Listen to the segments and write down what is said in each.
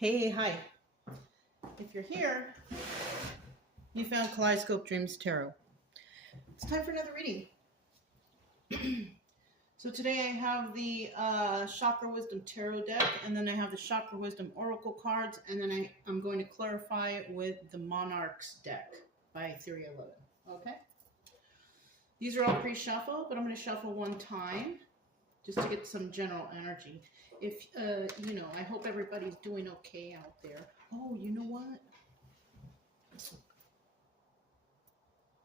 Hey, hi. If you're here, you found Kaleidoscope Dreams Tarot. It's time for another reading. So today I have the Chakra Wisdom Tarot deck, and then I have the Chakra Wisdom Oracle cards, and then I'm going to clarify it with the Monarchs deck by Ethereal 11. Okay? These are all pre-shuffled, but I'm going to shuffle one time just to get some general energy. If, I hope everybody's doing okay out there. Oh, you know what?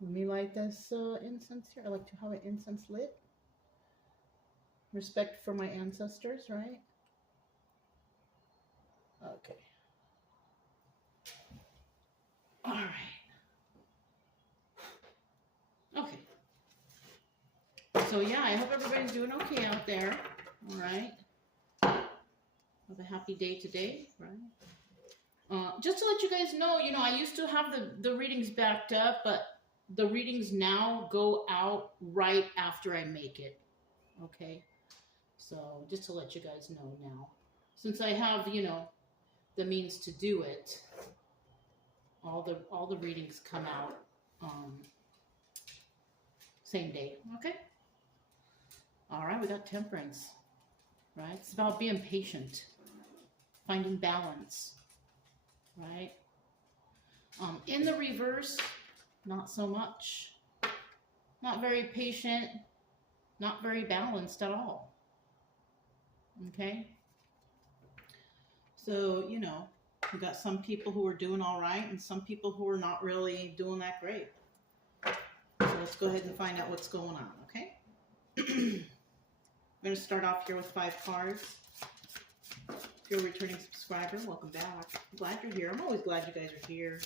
Let me light this incense here. I like to have an incense lit. Respect for my ancestors, right? Okay. All right. Okay. So yeah, I hope everybody's doing okay out there. All right. Have a happy day today, right? Just to let you guys know, I used to have the readings backed up, but the readings now go out right after I make it. Okay. So just to let you guys know now, since I have, the means to do it, all the readings come out same day. Okay. All right. We got Temperance, right? It's about being patient, finding balance, right? In the reverse, not so much. Not very patient, not very balanced at all. Okay? So, we got some people who are doing all right and some people who are not really doing that great. So let's go ahead and find out what's going on, okay? I'm going to start off here with 5 cards. If you're a returning subscriber, welcome back. I'm glad you're here. I'm always glad you guys are here.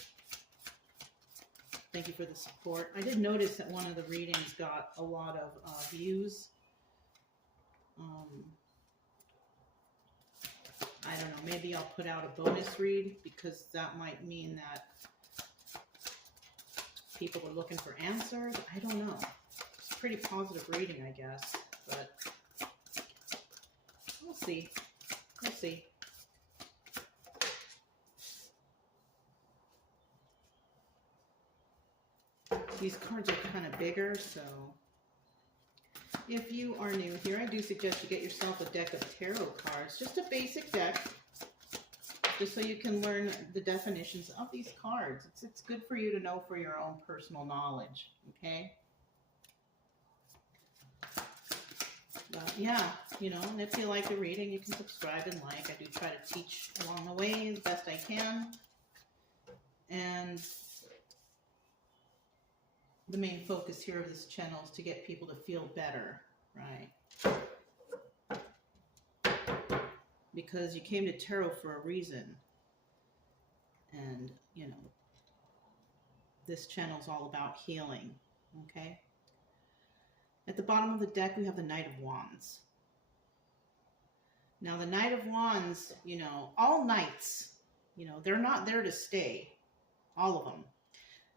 Thank you for the support. I did notice that one of the readings got a lot of views. I don't know, maybe I'll put out a bonus read because that might mean that people are looking for answers. I don't know. It's a pretty positive reading, I guess, but we'll see. We'll see. These cards are kind of bigger, so if you are new here, I do suggest you get yourself a deck of tarot cards, just a basic deck, just so you can learn the definitions of these cards. It's good for you to know for your own personal knowledge, okay? But yeah, and if you like the reading, you can subscribe and like. I do try to teach along the way as best I can. And the main focus here of this channel is to get people to feel better, right? Because you came to tarot for a reason. And, this channel is all about healing, okay? At the bottom of the deck, we have the Knight of Wands. Now, the Knight of Wands, all knights, they're not there to stay, all of them.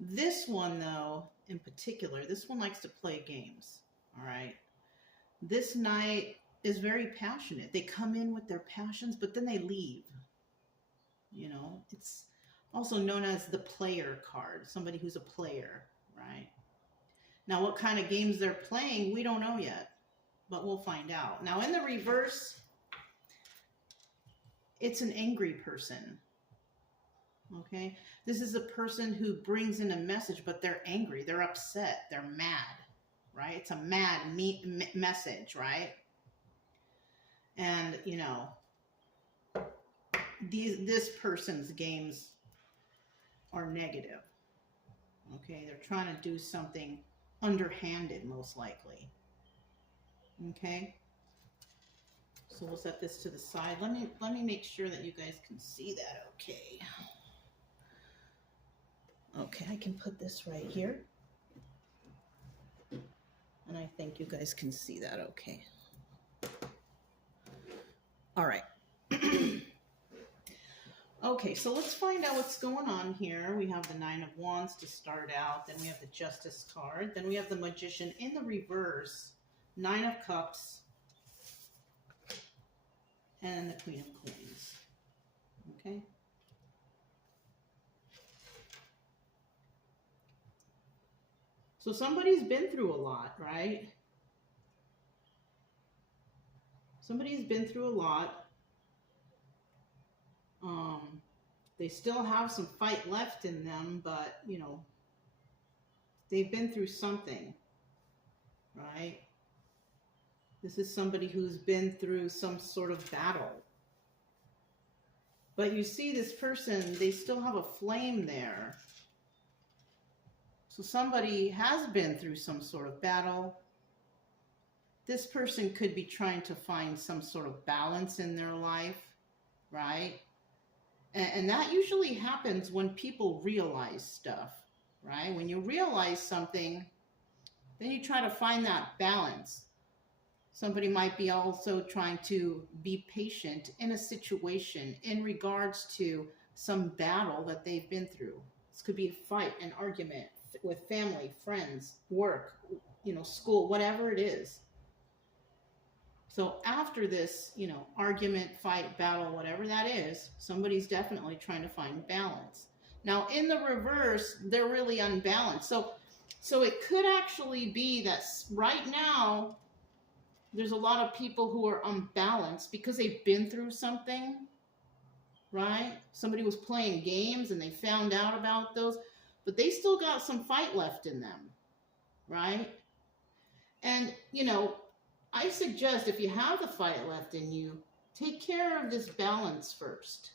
This one, though, in particular, this one likes to play games, all right? This knight is very passionate. They come in with their passions, but then they leave. It's also known as the player card, somebody who's a player, right? Now, what kind of games they're playing, we don't know yet, but we'll find out. Now, in the reverse, it's an angry person. Okay, this is a person who brings in a message, but they're angry, they're upset, they're mad, right? It's a mad message, and this person's games are negative. Okay, they're trying to do something underhanded, most likely. Okay, so we'll set this to the side. Let me make sure that you guys can see that. Okay. Okay, I can put this right here. And I think you guys can see that okay. All right. Okay, so let's find out what's going on here. We have the Nine of Wands to start out. Then we have the Justice card. Then we have the Magician in the reverse. 9 of Cups. And the Queen of Coins. Okay. So somebody's been through a lot, right? Somebody's been through a lot. They still have some fight left in them, but, you know, they've been through something, right? This is somebody who's been through some sort of battle. But you see this person, they still have a flame there. So somebody has been through some sort of battle. This person could be trying to find some sort of balance in their life, right? And that usually happens when people realize stuff, right? When you realize something, then you try to find that balance. Somebody might be also trying to be patient in a situation in regards to some battle that they've been through. This could be a fight, an argument with family, friends, work, you know, school, whatever it is. So after this, you know, argument, fight, battle, whatever that is, somebody's definitely trying to find balance. Now, in the reverse, they're really unbalanced. So it could actually be that right now, there's a lot of people who are unbalanced because they've been through something, right? Somebody was playing games and they found out about those, but they still got some fight left in them, right? And, you know, I suggest if you have the fight left in you, take care of this balance first,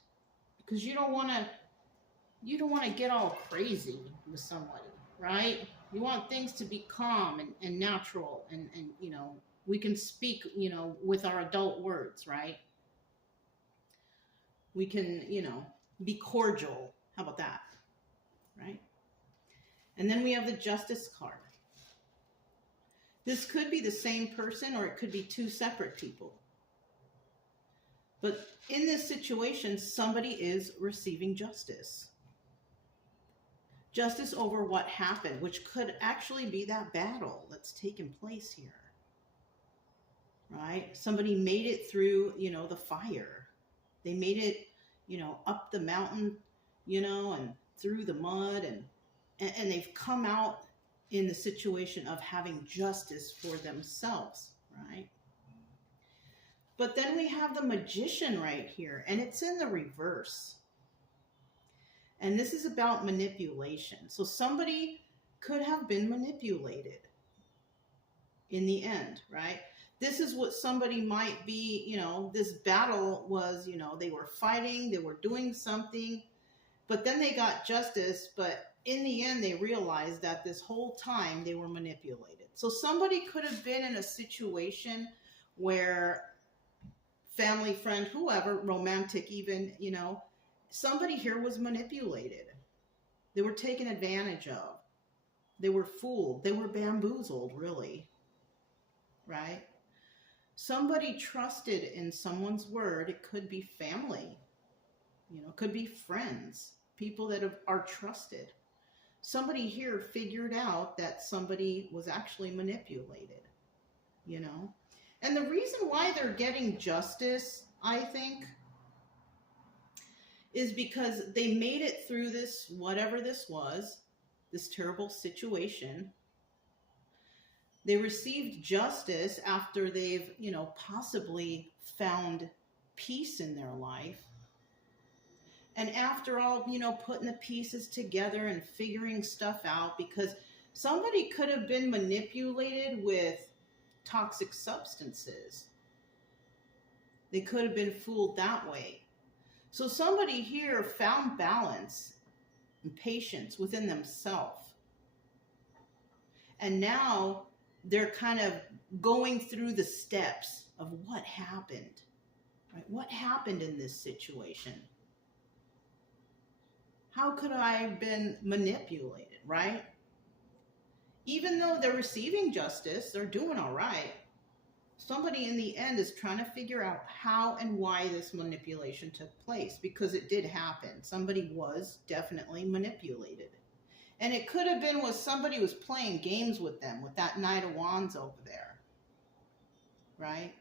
because you don't want to get all crazy with somebody, right? You want things to be calm and natural and, you know, we can speak, you know, with our adult words, right? We can, you know, be cordial. How about that, right? And then we have the Justice card. This could be the same person or it could be two separate people. But in this situation, somebody is receiving justice. Justice over what happened, which could actually be that battle that's taken place here. Right? Somebody made it through, you know, the fire. They made it, you know, up the mountain, you know, and through the mud and they've come out in the situation of having justice for themselves, right? But then we have the Magician right here, and it's in the reverse. And this is about manipulation. So somebody could have been manipulated in the end, right? This is what somebody might be, you know, this battle was, you know, they were fighting, they were doing something, but then they got justice, but in the end, they realized that this whole time they were manipulated. So somebody could have been in a situation where family, friend, whoever, romantic even, you know, somebody here was manipulated. They were taken advantage of. They were fooled. They were bamboozled, really, right? Somebody trusted in someone's word. It could be family, you know, it could be friends, people that are trusted. Somebody here figured out that somebody was actually manipulated, you know. And the reason why they're getting justice, I think, is because they made it through this, whatever this was, this terrible situation. They received justice after they've, you know, possibly found peace in their life. And after all, you know, putting the pieces together and figuring stuff out, because somebody could have been manipulated with toxic substances. They could have been fooled that way. So somebody here found balance and patience within themselves. And now they're kind of going through the steps of what happened, right? What happened in this situation? How could I have been manipulated, right? Even though they're receiving justice, they're doing all right. Somebody in the end is trying to figure out how and why this manipulation took place, because it did happen. Somebody was definitely manipulated. And it could have been with somebody was playing games with them, with that Knight of Wands over there, right?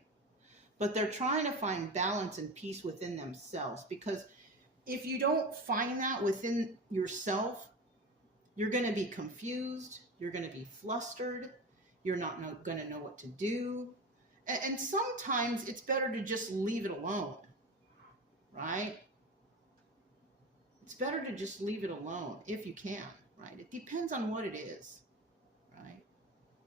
But they're trying to find balance and peace within themselves, because if you don't find that within yourself, you're going to be confused, You're going to be flustered. You're not going to know what to do. And sometimes it's better to just leave it alone, right? It's better to just leave it alone if you can, right? It depends on what it is, right?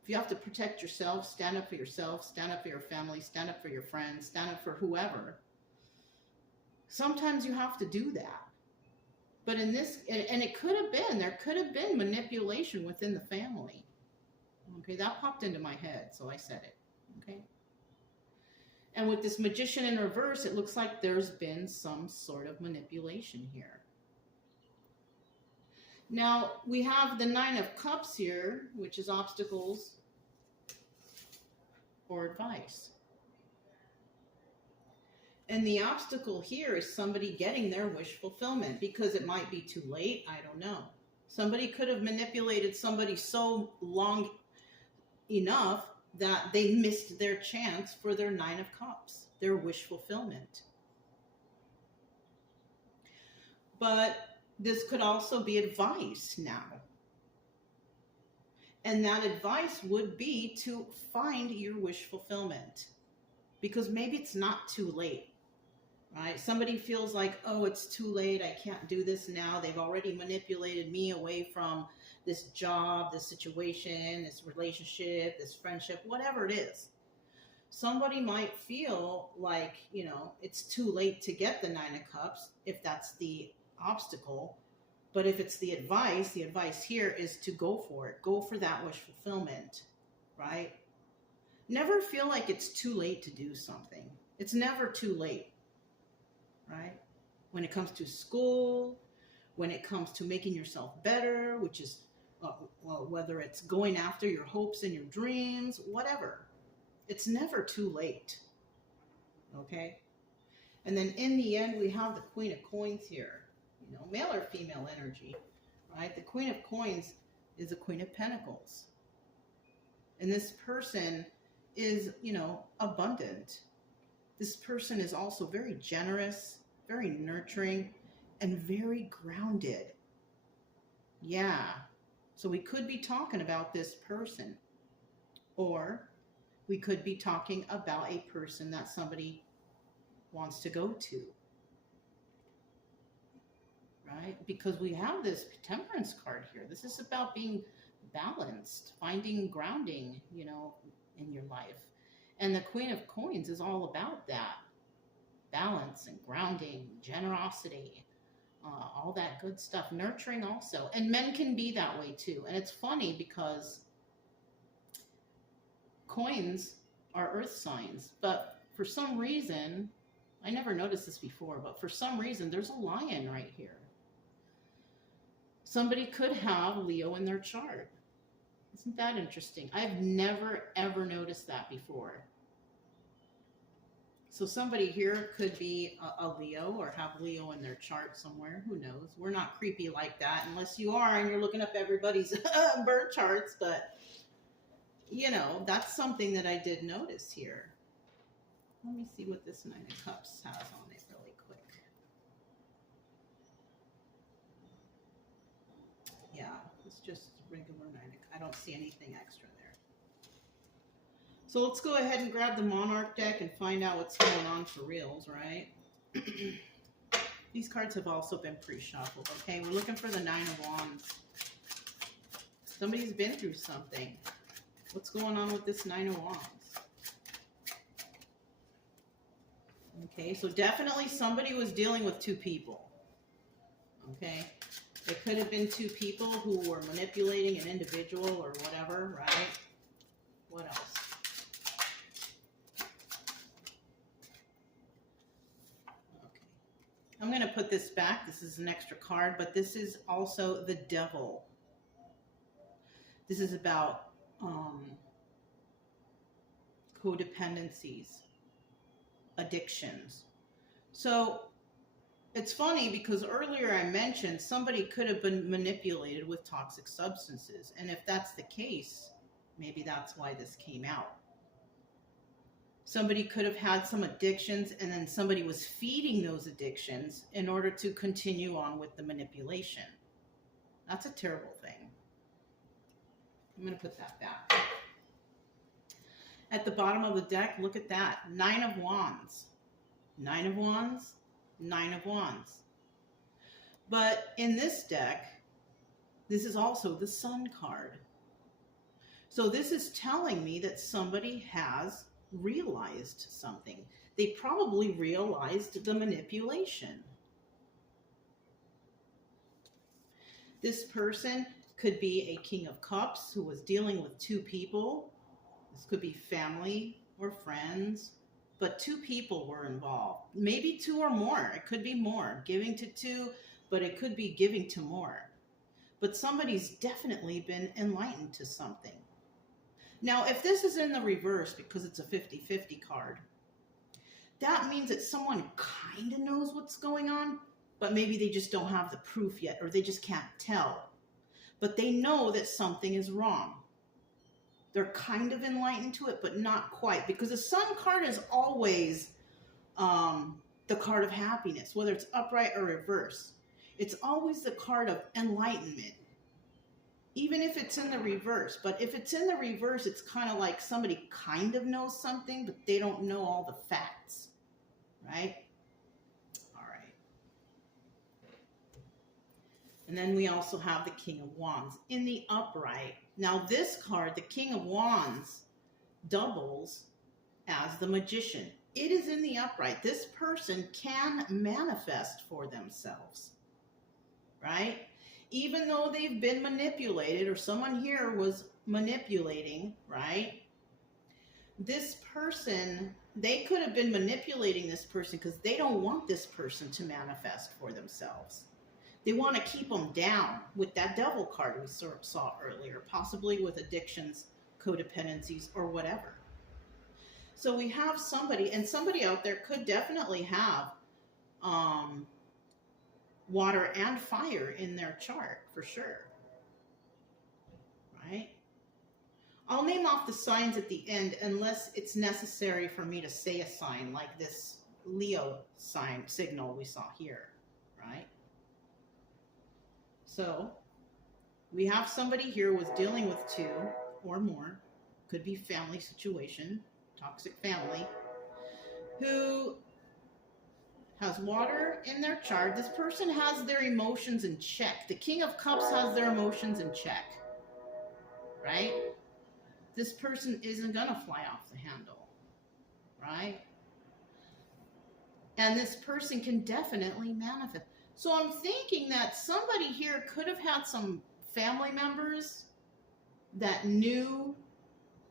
If you have to protect yourself, stand up for yourself, stand up for your family, stand up for your friends, stand up for whoever. Sometimes you have to do that. But in this, and it could have been, there could have been manipulation within the family. Okay, that popped into my head, so I said it. Okay. And with this Magician in reverse, it looks like there's been some sort of manipulation here. Now, we have the Nine of Cups here, which is obstacles or advice. And the obstacle here is somebody getting their wish fulfillment, because it might be too late. I don't know. Somebody could have manipulated somebody so long enough that they missed their chance for their Nine of Cups, their wish fulfillment. But this could also be advice now. And that advice would be to find your wish fulfillment, because maybe it's not too late, right? Somebody feels like, oh, it's too late. I can't do this now. They've already manipulated me away from this job, this situation, this relationship, this friendship, whatever it is. Somebody might feel like, you know, it's too late to get the Nine of Cups if that's the obstacle. But if it's the advice here is to go for it. Go for that wish fulfillment, right? Never feel like it's too late to do something. It's never too late, right? When it comes to school, when it comes to making yourself better, which is, well, whether it's going after your hopes and your dreams, whatever. It's never too late, okay? And then in the end, we have the Queen of Coins here. You know, male or female energy, right? The Queen of Coins is the Queen of Pentacles. And this person is, you know, abundant. This person is also very generous, very nurturing, and very grounded. Yeah. So we could be talking about this person. Or we could be talking about a person that somebody wants to go to. Right? Because we have this Temperance card here. This is about being balanced, finding grounding, you know, in your life. And the Queen of Coins is all about that. Balance and grounding, generosity, all that good stuff. Nurturing also. And men can be that way too. And it's funny because coins are earth signs. But for some reason, I never noticed this before, but for some reason, there's a lion right here. Somebody could have Leo in their chart. Isn't that interesting? I've never, ever noticed that before. So somebody here could be a Leo or have Leo in their chart somewhere. Who knows? We're not creepy like that unless you are and you're looking up everybody's birth charts. But, you know, that's something that I did notice here. Let me see what this Nine of Cups has on it really quick. Yeah, it's just regular Nine of Cups. I don't see anything extra there. So let's go ahead and grab the Monarch deck and find out what's going on for reals, right? These cards have also been pre-shuffled, okay? We're looking for the Nine of Wands. Somebody's been through something. What's going on with this Nine of Wands? Okay, so definitely somebody was dealing with two people. Okay, it could have been two people who were manipulating an individual or whatever, right? What else? Okay, I'm going to put this back. This is an extra card, but this is also the Devil. This is about codependencies. Addictions. So it's funny because earlier I mentioned somebody could have been manipulated with toxic substances. And if that's the case, maybe that's why this came out. Somebody could have had some addictions and then somebody was feeding those addictions in order to continue on with the manipulation. That's a terrible thing. I'm going to put that back. At the bottom of the deck, look at that. 9 of Wands. 9 of Wands, 9 of Wands. But in this deck, this is also the Sun card. So this is telling me that somebody has realized something. They probably realized the manipulation. This person could be a King of Cups who was dealing with 2 people. This could be family or friends, but 2 people were involved. Maybe 2 or more. It could be more. Giving to 2, but it could be giving to more. But somebody's definitely been enlightened to something. Now, if this is in the reverse because it's a 50-50 card, that means that someone kind of knows what's going on, but maybe they just don't have the proof yet, or they just can't tell. But they know that something is wrong. They're kind of enlightened to it, but not quite, because the Sun card is always the card of happiness, whether it's upright or reverse. It's always the card of enlightenment, even if it's in the reverse. But if it's in the reverse, it's kind of like somebody kind of knows something, but they don't know all the facts, right? All right. And then we also have the King of Wands in the upright. Now this card, the King of Wands, doubles as the Magician. It is in the upright. This person can manifest for themselves, right? Even though they've been manipulated, or someone here was manipulating, right? This person, they could have been manipulating this person because they don't want this person to manifest for themselves. They want to keep them down with that Devil card we saw earlier, possibly with addictions, codependencies, or whatever. So we have somebody, and somebody out there could definitely have water and fire in their chart, for sure. Right? I'll name off the signs at the end unless it's necessary for me to say a sign like this Leo signal we saw here, right? So we have somebody here who was dealing with 2 or more, could be family situation, toxic family, who has water in their chart. This person has their emotions in check. The King of Cups has their emotions in check, right? This person isn't going to fly off the handle, right? And this person can definitely manifest. So I'm thinking that somebody here could have had some family members that knew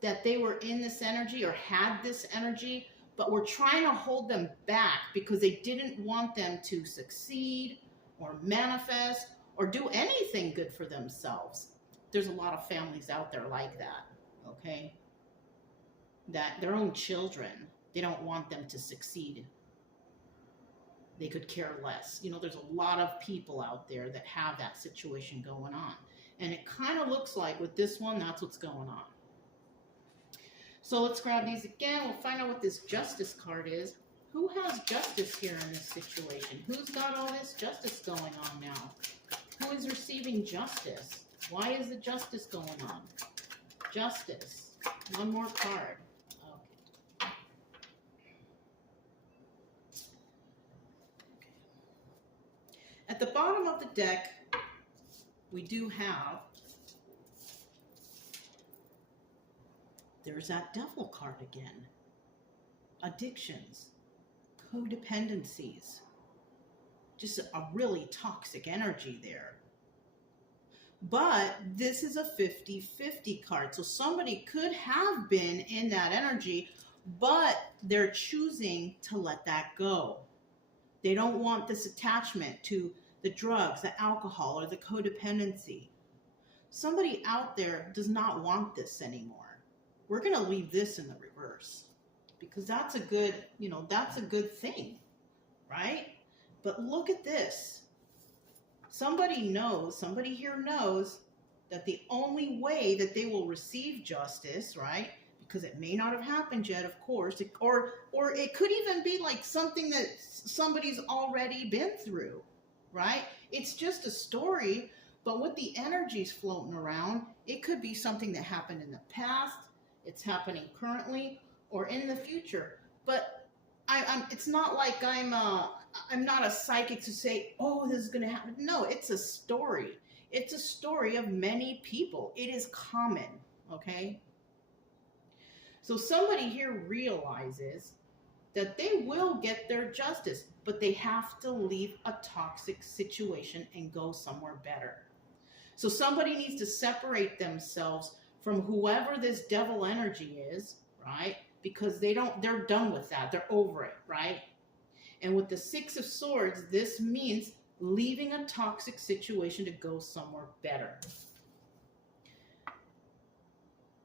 that they were in this energy or had this energy, but were trying to hold them back because they didn't want them to succeed or manifest or do anything good for themselves. There's a lot of families out there like that, okay? That their own children, they don't want them to succeed. They could care less. You know, there's a lot of people out there that have that situation going on. And it kind of looks like with this one, that's what's going on. So let's grab these again. We'll find out what this Justice card is. Who has justice here in this situation? Who's got all this justice going on now? Who is receiving justice? Why is the justice going on? Justice. One more card. Okay. At the bottom of the deck, we do have, there's that Devil card again. Addictions, codependencies, just a really toxic energy there. But this is a 50-50 card. So somebody could have been in that energy, but they're choosing to let that go. They don't want this attachment to the drugs, the alcohol, or the codependency. Somebody out there does not want this anymore. We're going to leave this in the reverse because that's a good, you know, that's a good thing, right? But look at this. Somebody knows, somebody here knows that the only way that they will receive justice, right? Because it may not have happened yet, of course, or it could even be like something that somebody's already been through, right? It's just a story, But with the energies floating around, it could be something that happened in the past, it's happening currently, or in the future. But it's not like I'm not a psychic to say, oh, this is going to happen. No, it's a story. It's a story of many people. It is common, okay? So somebody here realizes that they will get their justice, but they have to leave a toxic situation and go somewhere better. So somebody needs to separate themselves from whoever this devil energy is, right? Because they're done with that. They're over it, right? And with the Six of Swords, this means leaving a toxic situation to go somewhere better.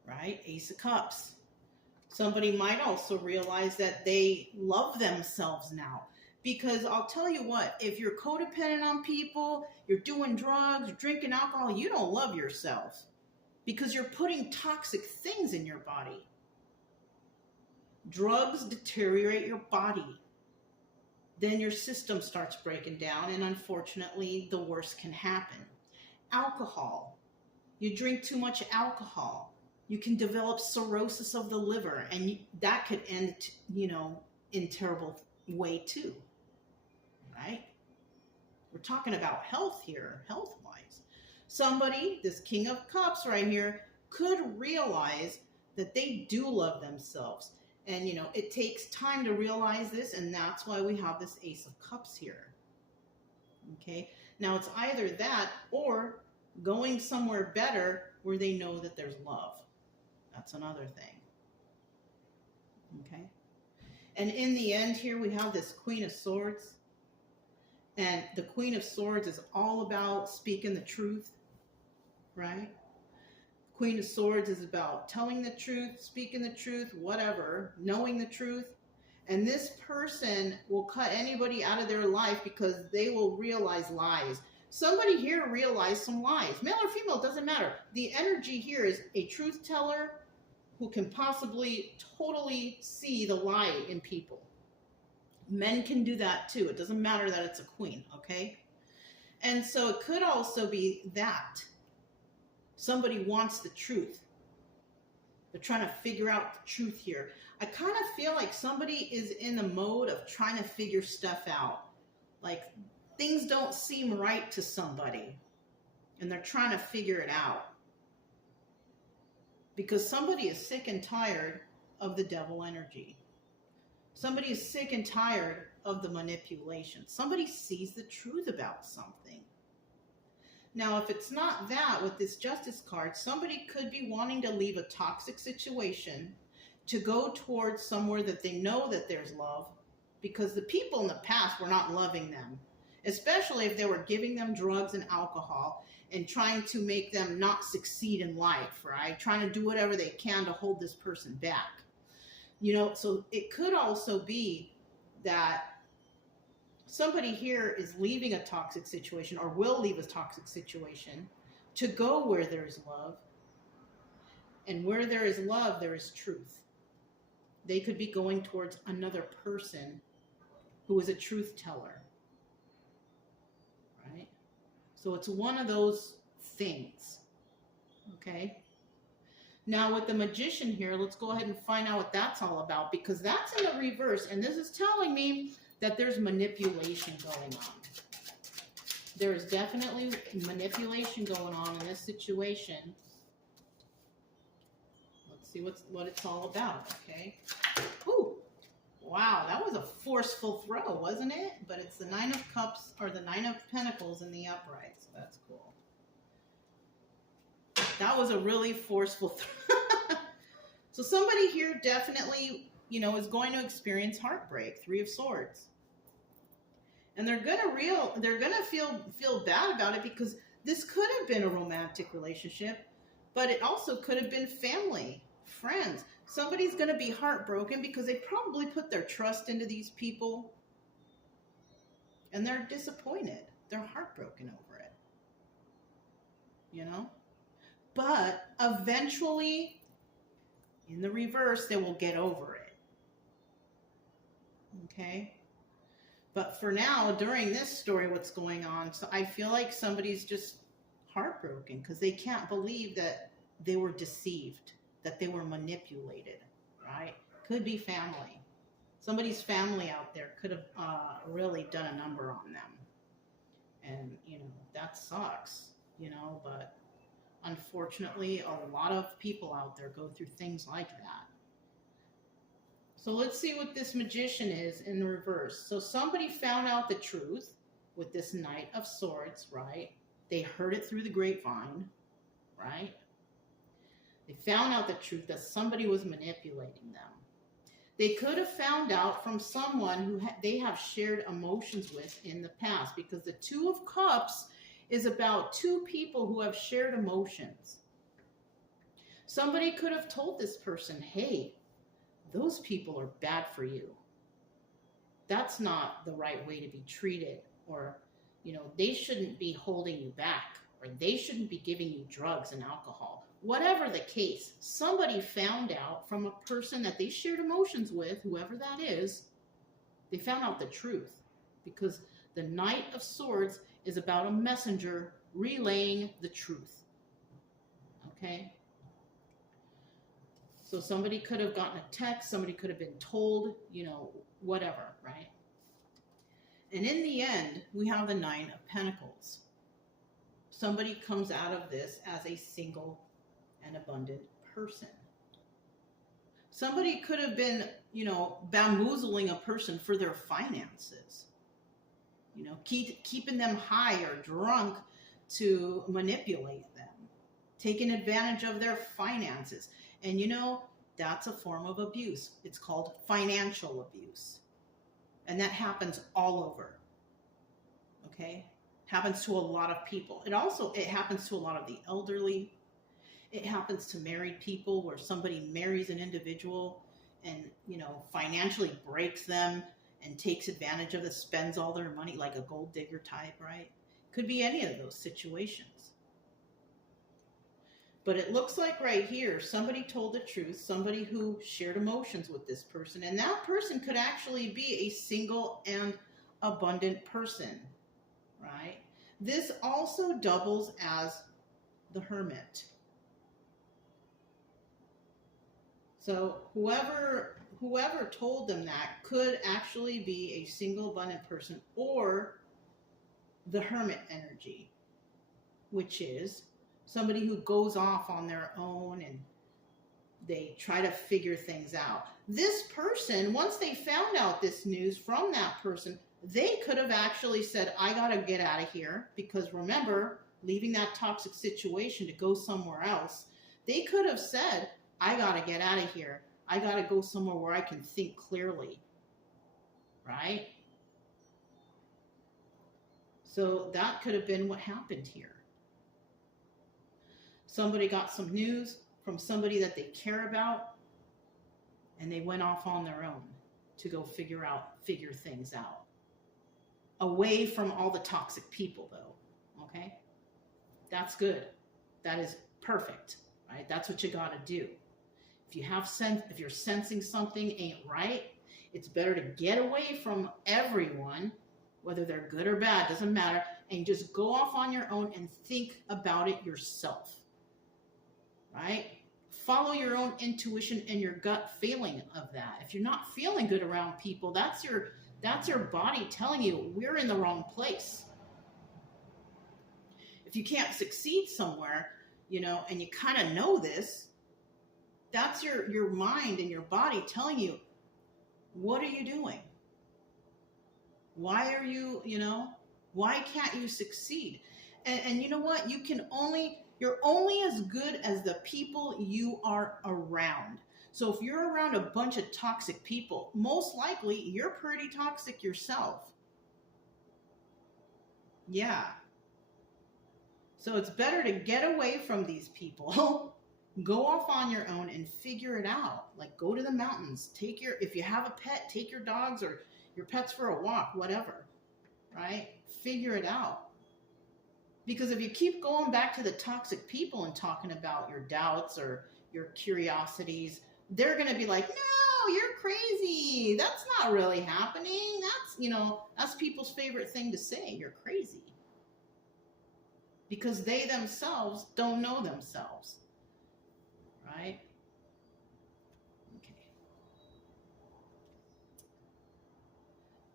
Right? Ace of Cups. Somebody might also realize that they love themselves now. Because I'll tell you what, if you're codependent on people, you're doing drugs, drinking alcohol, you don't love yourself. Because you're putting toxic things in your body. Drugs deteriorate your body. Then your system starts breaking down, and unfortunately, the worst can happen. Alcohol. You drink too much alcohol, you can develop cirrhosis of the liver, and that could end, in terrible way too. Right? We're talking about health here, health-wise. Somebody, this King of Cups right here, could realize that they do love themselves. And, it takes time to realize this, and that's why we have this Ace of Cups here. Okay? Now, it's either that or going somewhere better where they know that there's love. That's another thing. Okay? And in the end here, we have this Queen of Swords. And the Queen of Swords is all about speaking the truth, right? Queen of Swords is about telling the truth, speaking the truth, whatever, knowing the truth. And this person will cut anybody out of their life because they will realize lies. Somebody here realized some lies. Male or female, doesn't matter. The energy here is a truth teller who can possibly totally see the lie in people. Men can do that too. It doesn't matter that it's a queen, okay? And so it could also be that somebody wants the truth. They're trying to figure out the truth here. I kind of feel like somebody is in the mode of trying to figure stuff out. Like things don't seem right to somebody, and they're trying to figure it out. Because somebody is sick and tired of the devil energy. Somebody is sick and tired of the manipulation. Somebody sees the truth about something. Now, if it's not that with this Justice card, somebody could be wanting to leave a toxic situation to go towards somewhere that they know that there's love, because the people in the past were not loving them, especially if they were giving them drugs and alcohol and trying to make them not succeed in life, right? Trying to do whatever they can to hold this person back. So it could also be that somebody here is leaving a toxic situation or will leave a toxic situation to go where there's love. And where there is love, there is truth. They could be going towards another person who is a truth teller. Right? So it's one of those things. Okay? Now with the Magician here, let's go ahead and find out what that's all about, because that's in the reverse, and this is telling me that there's manipulation going on. There is definitely manipulation going on in this situation. Let's see what it's all about, okay? Ooh, wow, that was a forceful throw, wasn't it? But it's the Nine of Cups, or the Nine of Pentacles in the upright, so that's cool. That was a really forceful throw. So somebody here definitely, is going to experience heartbreak. Three of Swords. And they're gonna feel bad about it, because this could have been a romantic relationship, but it also could have been family, friends. Somebody's gonna be heartbroken because they probably put their trust into these people, and they're disappointed. They're heartbroken over it. But eventually, in the reverse, they will get over it. Okay? But for now, during this story, what's going on, so I feel like somebody's just heartbroken because they can't believe that they were deceived, that they were manipulated, right? Could be family. Somebody's family out there could have really done a number on them. And, that sucks, but unfortunately, a lot of people out there go through things like that. So let's see what this Magician is in the reverse. So somebody found out the truth with this Knight of Swords, right? They heard it through the grapevine, right? They found out the truth that somebody was manipulating them. They could have found out from someone who they have shared emotions with in the past, because the Two of Cups is about two people who have shared emotions. Somebody could have told this person, hey, those people are bad for you. That's not the right way to be treated. Or, they shouldn't be holding you back, or they shouldn't be giving you drugs and alcohol. Whatever the case, somebody found out from a person that they shared emotions with, whoever that is, they found out the truth. Because the Knight of Swords is about a messenger relaying the truth. Okay? So somebody could have gotten a text, somebody could have been told, whatever, right? And in the end, we have the Nine of Pentacles. Somebody comes out of this as a single and abundant person. Somebody could have been, bamboozling a person for their finances. Keeping them high or drunk to manipulate them. Taking advantage of their finances. And that's a form of abuse. It's called financial abuse. And that happens all over. Okay? Happens to a lot of people. It happens to a lot of the elderly. It happens to married people, where somebody marries an individual and, financially breaks them and takes advantage of it, spends all their money, like a gold digger type, right? Could be any of those situations. But it looks like right here, somebody told the truth, somebody who shared emotions with this person, and that person could actually be a single and abundant person, right? This also doubles as the Hermit. So whoever told them that could actually be a single abundant person, or the Hermit energy, which is somebody who goes off on their own and they try to figure things out. This person, once they found out this news from that person, they could have actually said, I got to get out of here. Because remember, leaving that toxic situation to go somewhere else, they could have said, I got to get out of here. I got to go somewhere where I can think clearly. Right? So that could have been what happened here. Somebody got some news from somebody that they care about, and they went off on their own to go figure things out. Away from all the toxic people, though. Okay? That's good. That is perfect. Right? That's what you got to do. If you're sensing something ain't right, it's better to get away from everyone, whether they're good or bad, doesn't matter, and just go off on your own and think about it yourself. Right? Follow your own intuition and your gut feeling of that. If you're not feeling good around people, that's your body telling you we're in the wrong place. If you can't succeed somewhere, and you kind of know this, that's your mind and your body telling you, what are you doing? Why are you, why can't you succeed? And you know what? You're only as good as the people you are around. So if you're around a bunch of toxic people, most likely you're pretty toxic yourself. Yeah. So it's better to get away from these people. Go off on your own and figure it out. Like, go to the mountains. If you have a pet, take your dogs or your pets for a walk, whatever. Right? Figure it out. Because if you keep going back to the toxic people and talking about your doubts or your curiosities, they're going to be like, no, you're crazy. That's not really happening. That's people's favorite thing to say. You're crazy. because they themselves don't know themselves, right? Okay.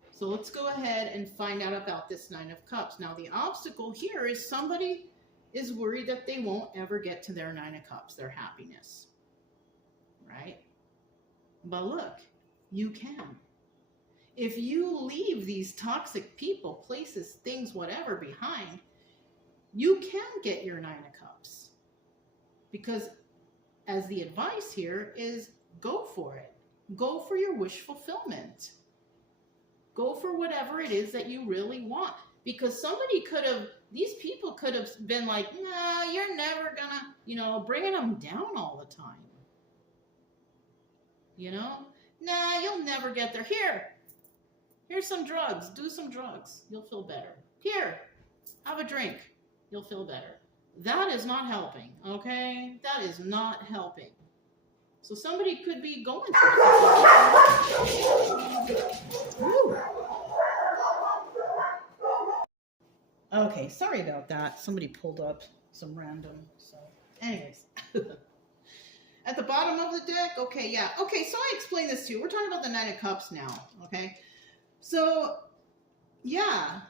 So let's go ahead and find out about this Nine of Cups. Now, the obstacle here is somebody is worried that they won't ever get to their Nine of Cups, their happiness, right? But look, you can. If you leave these toxic people, places, things, whatever behind, you can get your Nine of Cups. Because as the advice here is, go for it. Go for your wish fulfillment. Go for whatever it is that you really want. Because somebody could have, these people could have been like, no, you're never gonna, you know, bringing them down all the time. You know, nah, you'll never get there. Here's some drugs. Do some drugs. You'll feel better. Here, have a drink. You'll feel better. That is not helping, okay? That is not helping. So somebody could be going through something. Okay, sorry about that. Somebody pulled up some random. So, anyways. At the bottom of the deck, okay, yeah. Okay, so I explained this to you. We're talking about the Nine of Cups now, okay? So, yeah.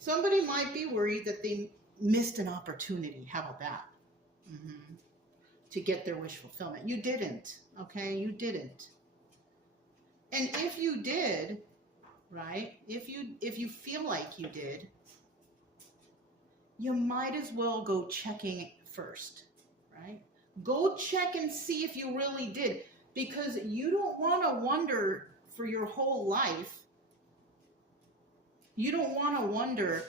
Somebody might be worried that they missed an opportunity. How about that? To get their wish fulfillment. You didn't, okay? You didn't. And if you did, right? If you feel like you did, you might as well go checking first, right? Go check and see if you really did, because you don't want to wonder for your whole life. You don't want to wonder,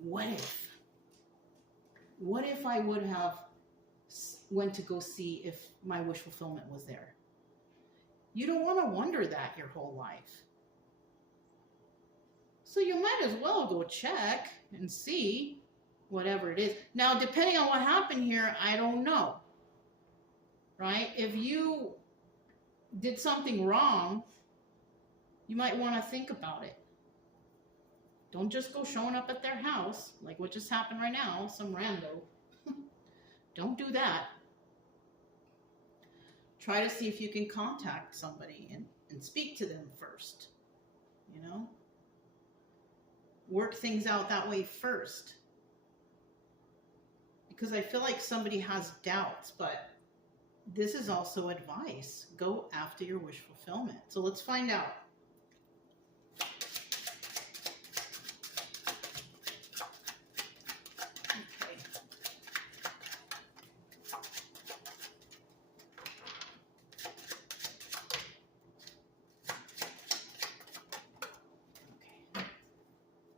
what if I would have went to go see if my wish fulfillment was there? You don't want to wonder that your whole life. So you might as well go check and see whatever it is. Now, depending on what happened here, I don't know, right? If you did something wrong, you might want to think about it. Don't just go showing up at their house, like what just happened right now, some rando. Don't do that. Try to see if you can contact somebody and speak to them first, you know? Work things out that way first. Because I feel like somebody has doubts, but this is also advice. Go after your wish fulfillment. So let's find out. Okay. Okay.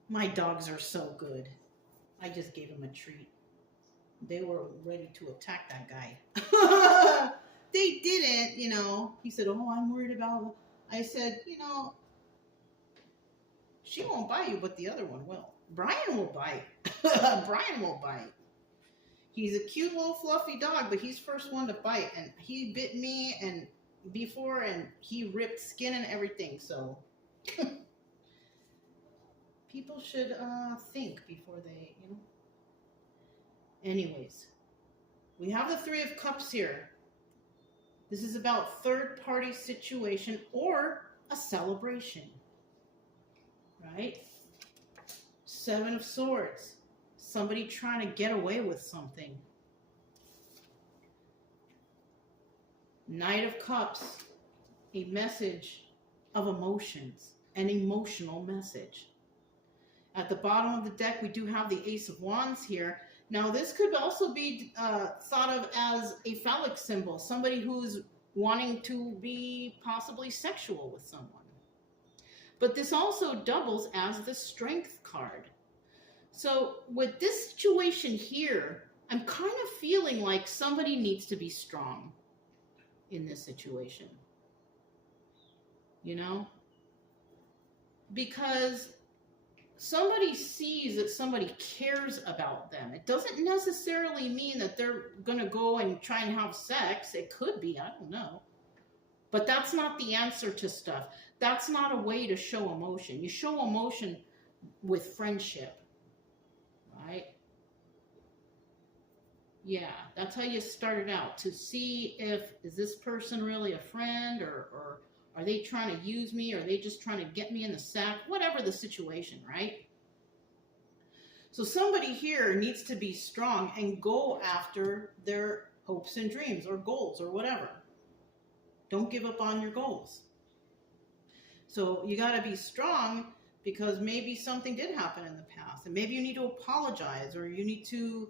My dogs are so good. I just gave them a treat. They were ready to attack that guy. They didn't, you know. He said, oh, I'm worried about... I said, you know, she won't bite you, but the other one will. Brian will bite. Brian will bite. He's a cute little fluffy dog, but he's first one to bite. And he bit me and before, and he ripped skin and everything. So people should think before they, you know. Anyways, we have the Three of Cups here. This is about third-party situation or a celebration, right? Seven of Swords. Somebody trying to get away with something. Knight of Cups. A message of emotions. An emotional message. At the bottom of the deck, we do have the Ace of Wands here. Now, this could also be thought of as a phallic symbol, somebody who's wanting to be possibly sexual with someone. But this also doubles as the Strength card. So with this situation here, I'm kind of feeling like somebody needs to be strong in this situation. You know? Because somebody sees that somebody cares about them. It doesn't necessarily mean that they're going to go and try and have sex. It could be, I don't know. But that's not the answer to stuff. That's not a way to show emotion. You show emotion with friendship. right? Yeah, that's how you started out, to see if, is this person really a friend, or are they trying to use me, or are they just trying to get me in the sack, whatever the situation, right? So somebody here needs to be strong and go after their hopes and dreams or goals or whatever. Don't give up on your goals. So you got to be strong, because maybe something did happen in the past, and maybe you need to apologize, or you need to,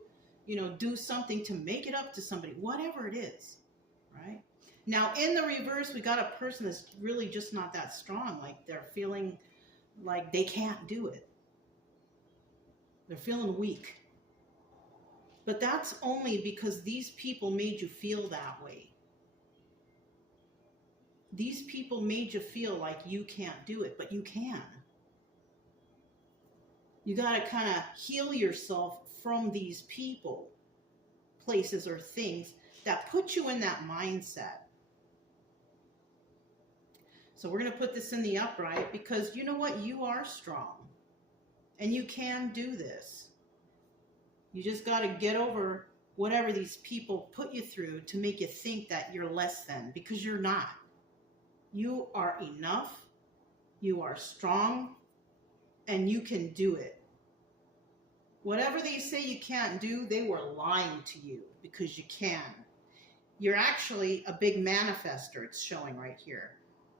do something to make it up to somebody, whatever it is, right? Now, in the reverse, we got a person that's really just not that strong. Like, they're feeling like they can't do it. They're feeling weak. But that's only because these people made you feel that way. These people made you feel like you can't do it, but you can. You got to kind of heal yourself from these people, places, or things that put you in that mindset. So we're going to put this in the upright, because you know what? You are strong. And you can do this. You just got to get over whatever these people put you through to make you think that you're less than, because you're not. You are enough. You are strong. And you can do it. Whatever they say you can't do, they were lying to you, because you can. You're actually a big manifester, it's showing right here.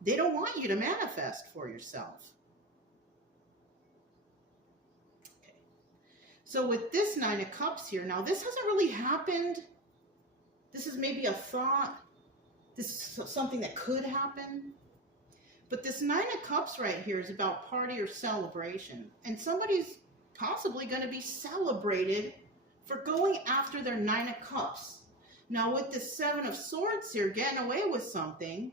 They don't want you to manifest for yourself. Okay. So with this Nine of Cups here, now this hasn't really happened. This is maybe a thought. This is something that could happen. But this Nine of Cups right here is about party or celebration. And somebody's possibly going to be celebrated for going after their Nine of Cups. Now with the Seven of Swords here, getting away with something,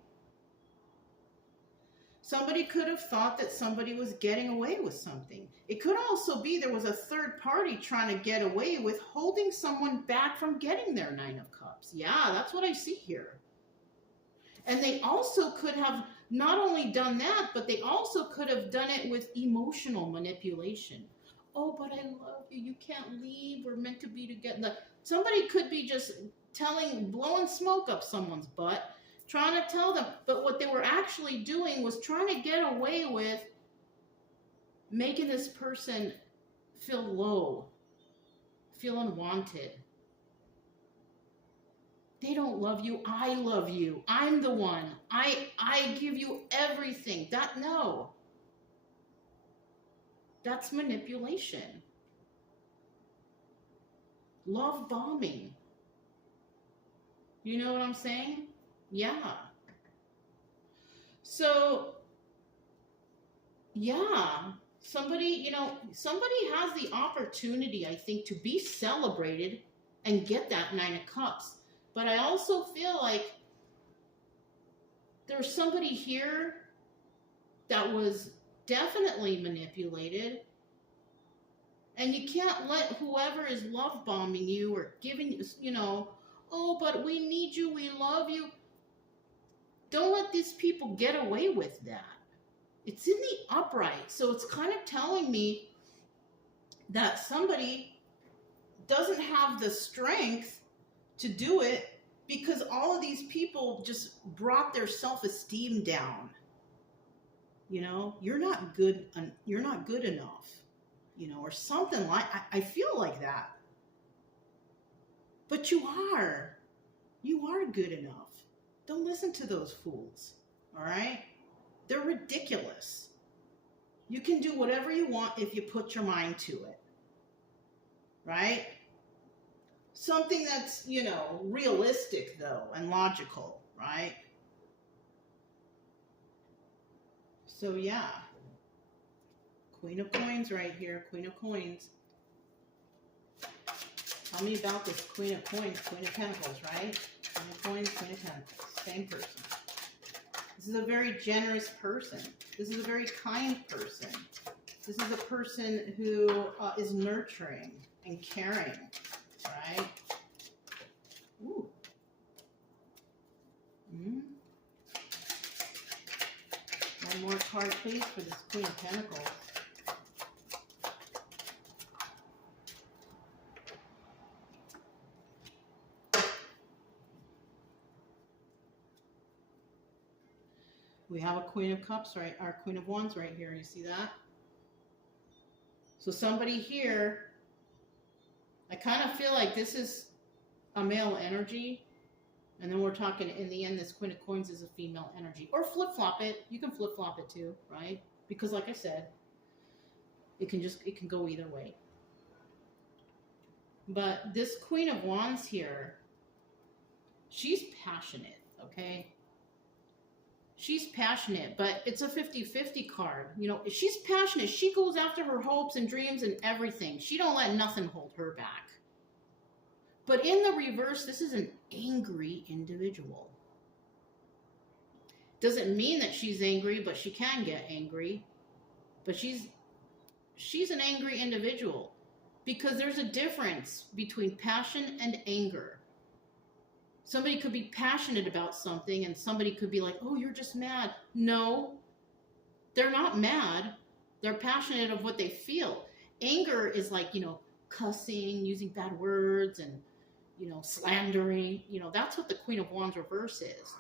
somebody could have thought that somebody was getting away with something. It could also be there was a third party trying to get away with holding someone back from getting their Nine of Cups. Yeah, that's what I see here. And they also could have not only done that, but they also could have done it with emotional manipulation. Oh, but I love you. You can't leave. We're meant to be together. Somebody could be just blowing smoke up someone's butt, trying to tell them. But what they were actually doing was trying to get away with making this person feel low, feel unwanted. They don't love you. I love you. I'm the one. I give you everything. No. That's manipulation. Love bombing. You know what I'm saying? Yeah. So, yeah. Somebody has the opportunity, I think, to be celebrated and get that Nine of Cups. But I also feel like there's somebody here that was definitely manipulated, and you can't let whoever is love bombing you or giving you, oh, but we need you, we love you. Don't let these people get away with that. It's in the upright, so it's kind of telling me that somebody doesn't have the strength to do it, because all of these people just brought their self-esteem down. You're not good enough, or something like, I feel like that. But you are good enough. Don't listen to those fools, all right? They're ridiculous. You can do whatever you want if you put your mind to it, right? Something that's, realistic, though, and logical, right? So, yeah. Queen of Coins right here. Queen of Coins. Tell me about this Queen of Coins. Queen of Pentacles, right? Queen of Coins, Queen of Pentacles. Same person. This is a very generous person. This is a very kind person. This is a person who is nurturing and caring, right? Ooh. One more card, please, for this Queen of Pentacles. We have a Queen of Cups, right? Our Queen of Wands right here. You see that? So somebody here, I kind of feel like this is a male energy. And then we're talking, in the end, this Queen of Coins is a female energy. Or flip-flop it. You can flip-flop it too, right? Because like I said, it can go either way. But this Queen of Wands here, she's passionate, okay? She's passionate, but it's a 50-50 card. You know, if she's passionate, she goes after her hopes and dreams and everything. She don't let nothing hold her back. But in the reverse, this is an angry individual. Doesn't mean that she's angry, but she can get angry. But she's an angry individual. Because there's a difference between passion and anger. Somebody could be passionate about something and somebody could be like, oh, you're just mad. No, they're not mad. They're passionate of what they feel. Anger is like, you know, cussing, using bad words and, you know, slandering. You know, that's what the Queen of Wands reverse is.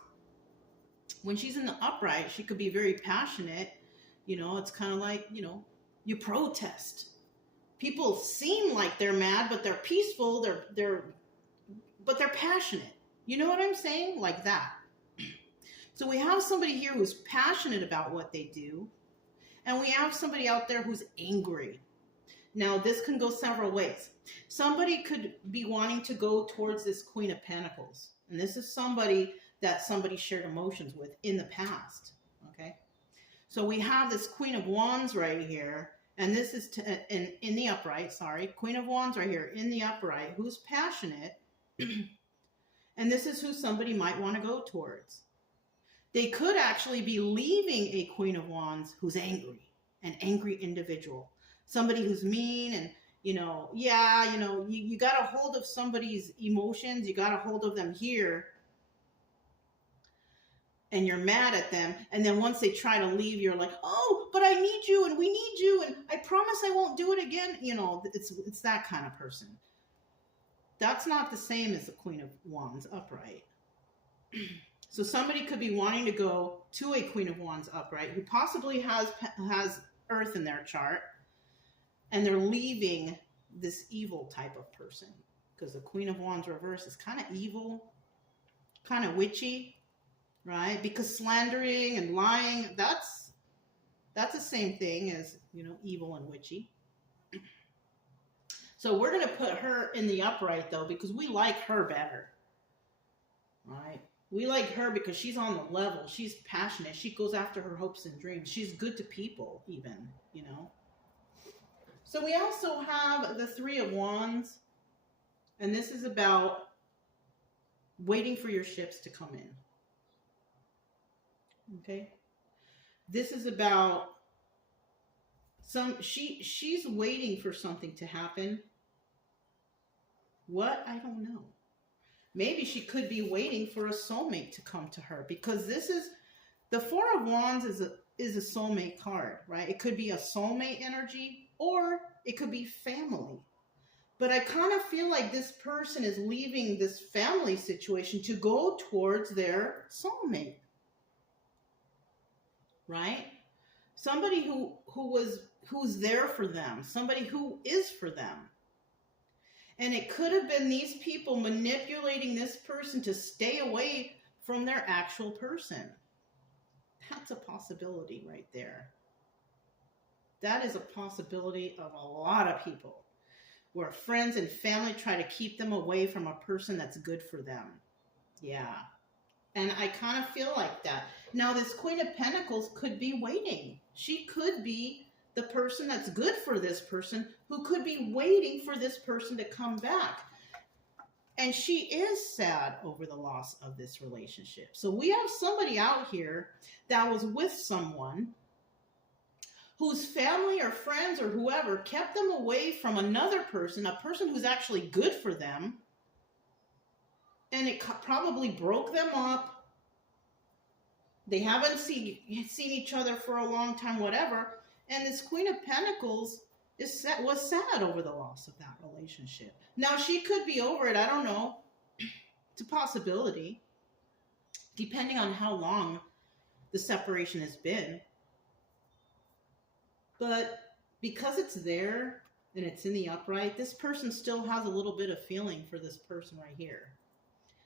When she's in the upright, she could be very passionate. You know, it's kind of like, you know, you protest. People seem like they're mad, but they're peaceful. But they're passionate. You know what I'm saying? Like that. So we have somebody here who's passionate about what they do. And we have somebody out there who's angry. Now, this can go several ways. Somebody could be wanting to go towards this Queen of Pentacles. And this is somebody that somebody shared emotions with in the past. Okay? So we have this Queen of Wands right here. And this is in the upright, sorry. Queen of Wands right here in the upright, who's passionate. And this is who somebody might want to go towards. They could actually be leaving a Queen of Wands who's angry, an angry individual. Somebody who's mean and, you know, yeah, you know, you got a hold of somebody's emotions. You got a hold of them here. And you're mad at them. And then once they try to leave, you're like, oh, but I need you and we need you. And I promise I won't do it again. You know, it's that kind of person. That's not the same as the Queen of Wands upright. So somebody could be wanting to go to a Queen of Wands upright who possibly has Earth in their chart. And they're leaving this evil type of person. Because the Queen of Wands reverse is kind of evil, kind of witchy. Right? Because slandering and lying, that's the same thing as, you know, evil and witchy. So we're going to put her in the upright, though, because we like her better. Right? We like her because she's on the level. She's passionate. She goes after her hopes and dreams. She's good to people, even, you know. So we also have the Three of Wands. And this is about waiting for your ships to come in. Okay, this is about she's waiting for something to happen. What? I don't know. Maybe she could be waiting for a soulmate to come to her, because this is the Four of Wands is a soulmate card, right? It could be a soulmate energy or it could be family. But I kind of feel like this person is leaving this family situation to go towards their soulmate. Right? Somebody who's there for them. Somebody who is for them. And it could have been these people manipulating this person to stay away from their actual person. That's a possibility right there. That is a possibility of a lot of people. Where friends and family try to keep them away from a person that's good for them. Yeah. And I kind of feel like that. Now, this Queen of Pentacles could be waiting. She could be the person that's good for this person who could be waiting for this person to come back. And she is sad over the loss of this relationship. So we have somebody out here that was with someone whose family or friends or whoever kept them away from another person, a person who's actually good for them. And it probably broke them up. They haven't seen each other for a long time, whatever. And this Queen of Pentacles was sad over the loss of that relationship. Now, she could be over it. I don't know. It's a possibility. Depending on how long the separation has been. But because it's there and it's in the upright, this person still has a little bit of feeling for this person right here.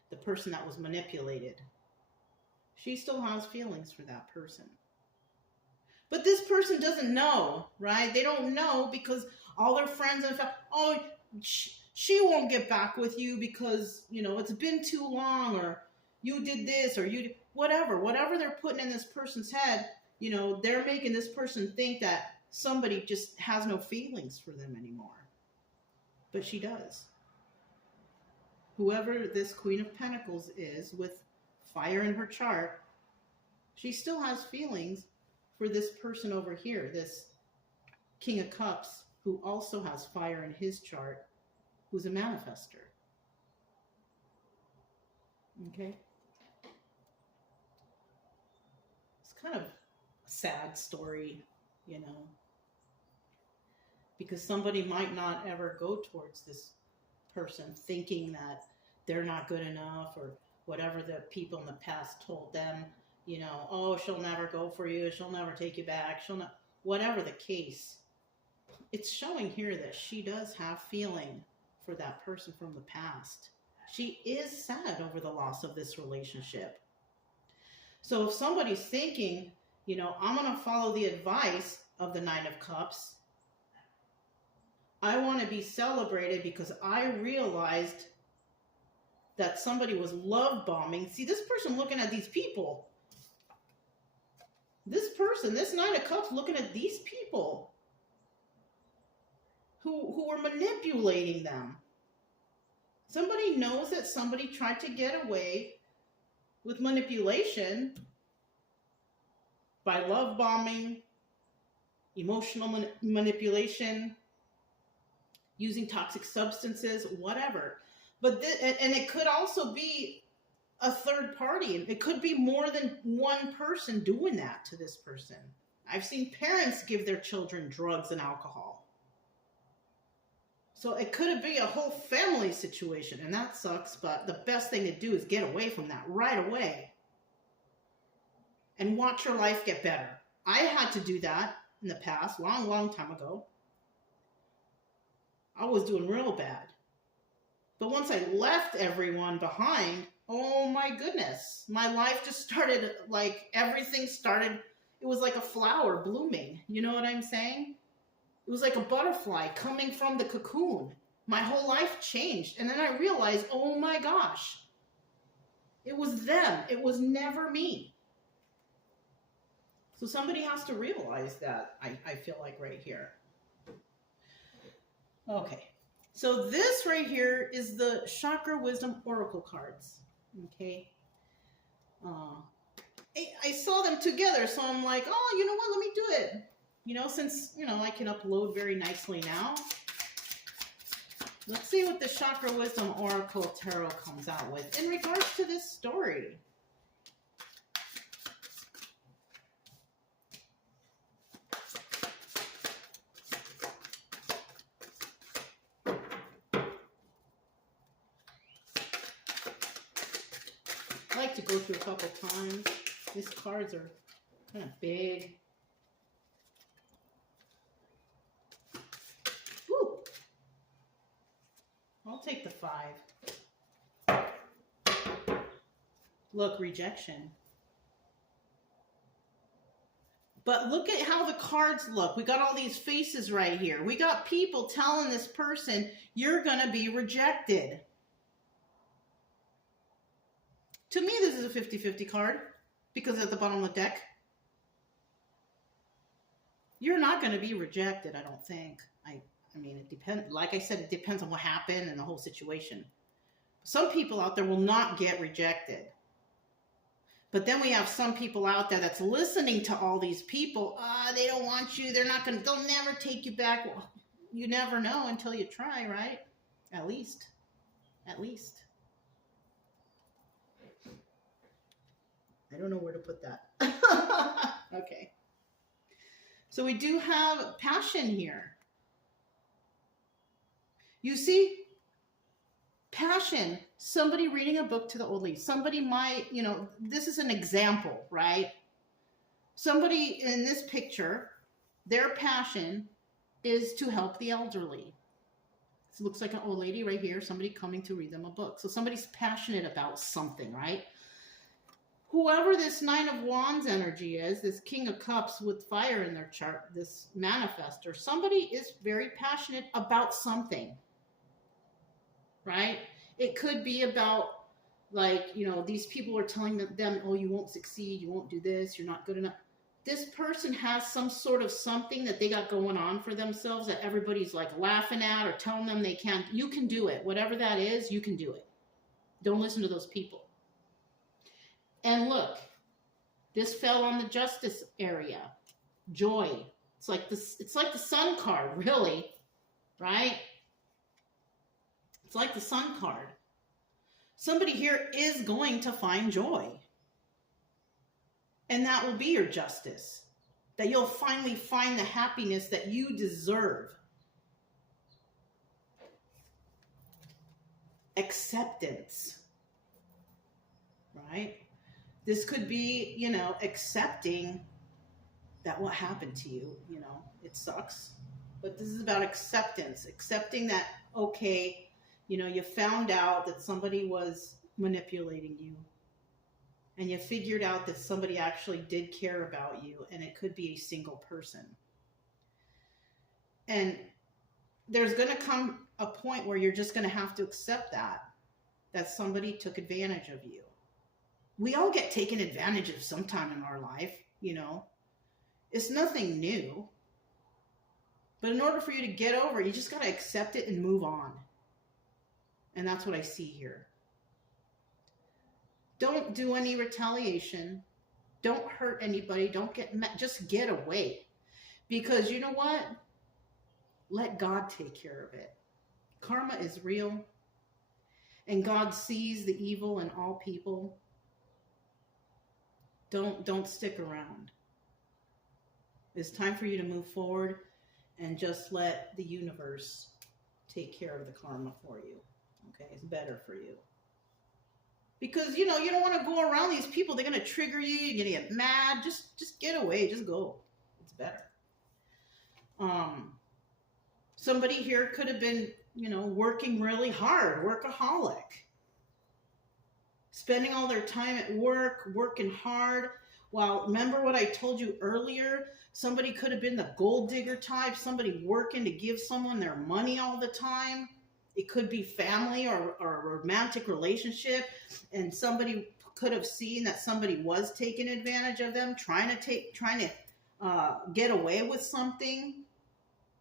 The person that was manipulated. She still has feelings for that person. But this person doesn't know, right? They don't know because all their friends and family, oh, she won't get back with you because, you know, it's been too long, or you did this, or you did whatever they're putting in this person's head, you know, they're making this person think that somebody just has no feelings for them anymore. But she does. Whoever this Queen of Pentacles is with fire in her chart, she still has feelings for this person over here, this King of Cups, who also has fire in his chart, who's a manifester. Okay? It's kind of a sad story, you know, because somebody might not ever go towards this person thinking that they're not good enough, or whatever the people in the past told them, you know, oh, she'll never go for you, she'll never take you back, she'll not, whatever the case. It's showing here that she does have feeling for that person from the past. She is sad over the loss of this relationship. So if somebody's thinking, you know, I'm going to follow the advice of the Nine of Cups, I want to be celebrated because I realized that somebody was love bombing. See, this person looking at these people. This person, this Nine of Cups, looking at these people who were manipulating them. Somebody knows that somebody tried to get away with manipulation by love bombing, emotional manipulation, using toxic substances, whatever. But and it could also be a third party. It could be more than one person doing that to this person. I've seen parents give their children drugs and alcohol. So it could be a whole family situation, and that sucks, but the best thing to do is get away from that right away and watch your life get better. I had to do that in the past, long time ago. I was doing real bad. But once I left everyone behind, oh my goodness, my life just started, like, everything started, it was like a flower blooming. You know what I'm saying? It was like a butterfly coming from the cocoon. My whole life changed. And then I realized, oh my gosh, it was them. It was never me. So somebody has to realize that, I feel like, right here. Okay. So this right here is the Chakra Wisdom Oracle cards. Okay. I saw them together, so I'm like, oh, you know what? Let me do it. You know, since, you know, I can upload very nicely now. Let's see what the Chakra Wisdom Oracle Tarot comes out with in regards to this story. I like to go through a couple times. These cards are kind of big. Woo! I'll take the 5. Look, rejection. But look at how the cards look. We got all these faces right here. We got people telling this person, you're going to be rejected. To me, this is a 50-50 card because at the bottom of the deck, you're not going to be rejected, I don't think. I mean, it depends. Like I said, it depends on what happened and the whole situation. Some people out there will not get rejected. But then we have some people out there that's listening to all these people. They don't want you. They'll never take you back. Well, you never know until you try, right? At least. I don't know where to put that. Okay. So we do have passion here. You see, passion, somebody reading a book to the old ladies. Somebody might, you know, this is an example, right? Somebody in this picture, their passion is to help the elderly. It looks like an old lady right here, somebody coming to read them a book. So somebody's passionate about something, right? Whoever this Nine of Wands energy is, this King of Cups with fire in their chart, this manifestor, somebody is very passionate about something, right? It could be about, like, you know, these people are telling them, oh, you won't succeed, you won't do this, you're not good enough. This person has some sort of something that they got going on for themselves that everybody's like laughing at or telling them they can't. You can do it. Whatever that is, you can do it. Don't listen to those people. And look, this fell on the justice area. Joy. It's like the sun card, really, right? It's like the sun card. Somebody here is going to find joy. And that will be your justice. That you'll finally find the happiness that you deserve. Acceptance. Right? This could be, you know, accepting that what happened to you, you know, it sucks. But this is about acceptance. Accepting that, okay, you know, you found out that somebody was manipulating you. And you figured out that somebody actually did care about you, and it could be a single person. And there's going to come a point where you're just going to have to accept that somebody took advantage of you. We all get taken advantage of sometime in our life, you know. It's nothing new. But in order for you to get over it, you just got to accept it and move on. And that's what I see here. Don't do any retaliation. Don't hurt anybody. Don't get mad. Just get away. Because you know what? Let God take care of it. Karma is real. And God sees the evil in all people. Don't stick around. It's time for you to move forward and just let the universe take care of the karma for you. Okay? It's better for you. Because, you know, you don't want to go around these people. They're going to trigger you. You're going to get mad. Just get away. Just go. It's better. Somebody here could have been, you know, working really hard. Workaholic. Spending all their time at work. Working hard. Well, remember what I told you earlier? Somebody could have been the gold digger type. Somebody working to give someone their money all the time. It could be family or a romantic relationship, and somebody could have seen that somebody was taking advantage of them, trying to get away with something.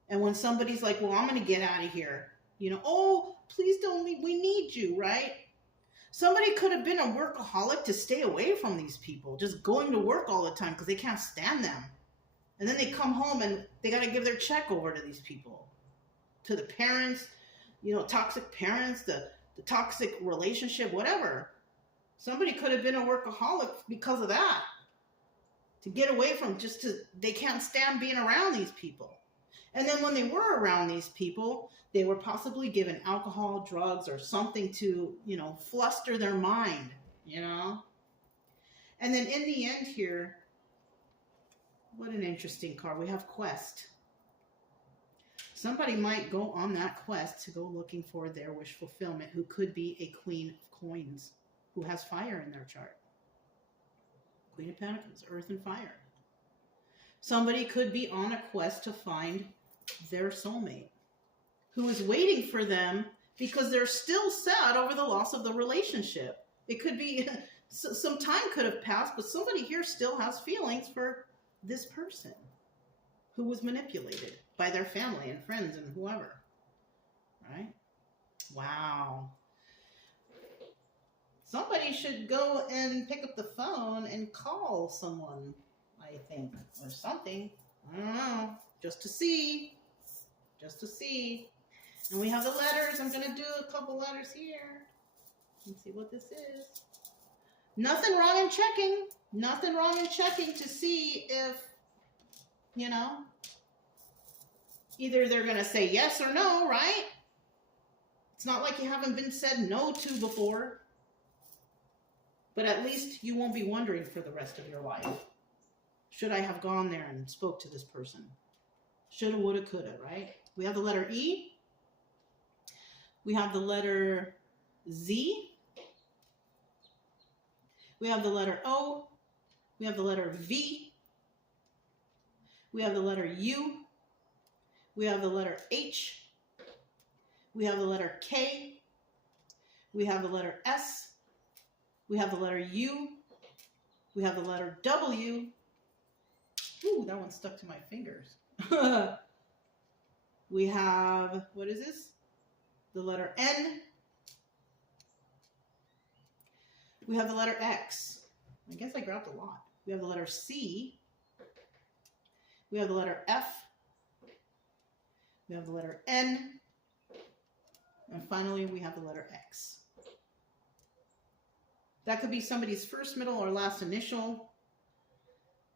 And when somebody's like, well, I'm going to get out of here, you know, oh, please don't leave. We need you, right? Somebody could have been a workaholic to stay away from these people, just going to work all the time because they can't stand them. And then they come home and they got to give their check over to these people, to the parents. You know, toxic parents, the toxic relationship, whatever. Somebody could have been a workaholic because of that. To get away from they can't stand being around these people. And then when they were around these people, they were possibly given alcohol, drugs, or something to, you know, fluster their mind, you know. And then in the end here, what an interesting card. We have Quest. Somebody might go on that quest to go looking for their wish fulfillment, who could be a Queen of Coins, who has fire in their chart. Queen of Pentacles, earth and fire. Somebody could be on a quest to find their soulmate, who is waiting for them because they're still sad over the loss of the relationship. It could be, some time could have passed, but somebody here still has feelings for this person who was manipulated by their family and friends and whoever, right? Wow. Somebody should go and pick up the phone and call someone, I think, or something. I don't know. Just to see. And we have the letters. I'm going to do a couple letters here. Let's see what this is. Nothing wrong in checking. Nothing wrong in checking to see if, you know, either they're going to say yes or no, right? It's not like you haven't been said no to before. But at least you won't be wondering for the rest of your life. Should I have gone there and spoke to this person? Shoulda, woulda, coulda, right? We have the letter E. We have the letter Z. We have the letter O. We have the letter V. We have the letter U. We have the letter H. We have the letter K. We have the letter S. We have the letter U. We have the letter W. Ooh, that one stuck to my fingers. We have, what is this? The letter N. We have the letter X. I guess I grabbed a lot. We have the letter C. We have the letter F. We have the letter N. And finally, we have the letter X. That could be somebody's first, middle, or last initial.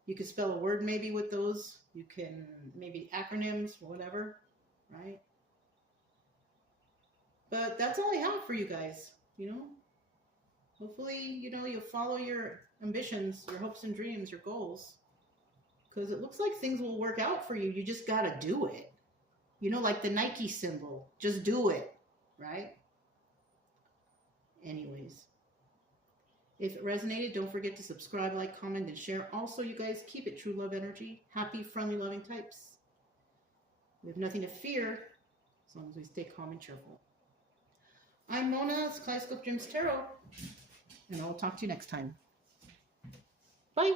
You could spell a word maybe with those. You can maybe acronyms or whatever, right? But that's all I have for you guys, you know? Hopefully, you know, you'll follow your ambitions, your hopes and dreams, your goals. Because it looks like things will work out for you. You just got to do it. You know, like the Nike symbol. Just do it, right? Anyways. If it resonated, don't forget to subscribe, like, comment, and share. Also, you guys, keep it true love energy. Happy, friendly, loving types. We have nothing to fear as long as we stay calm and cheerful. I'm Mona, it's Kaleidoscope Dreams Tarot, and I'll talk to you next time. Bye.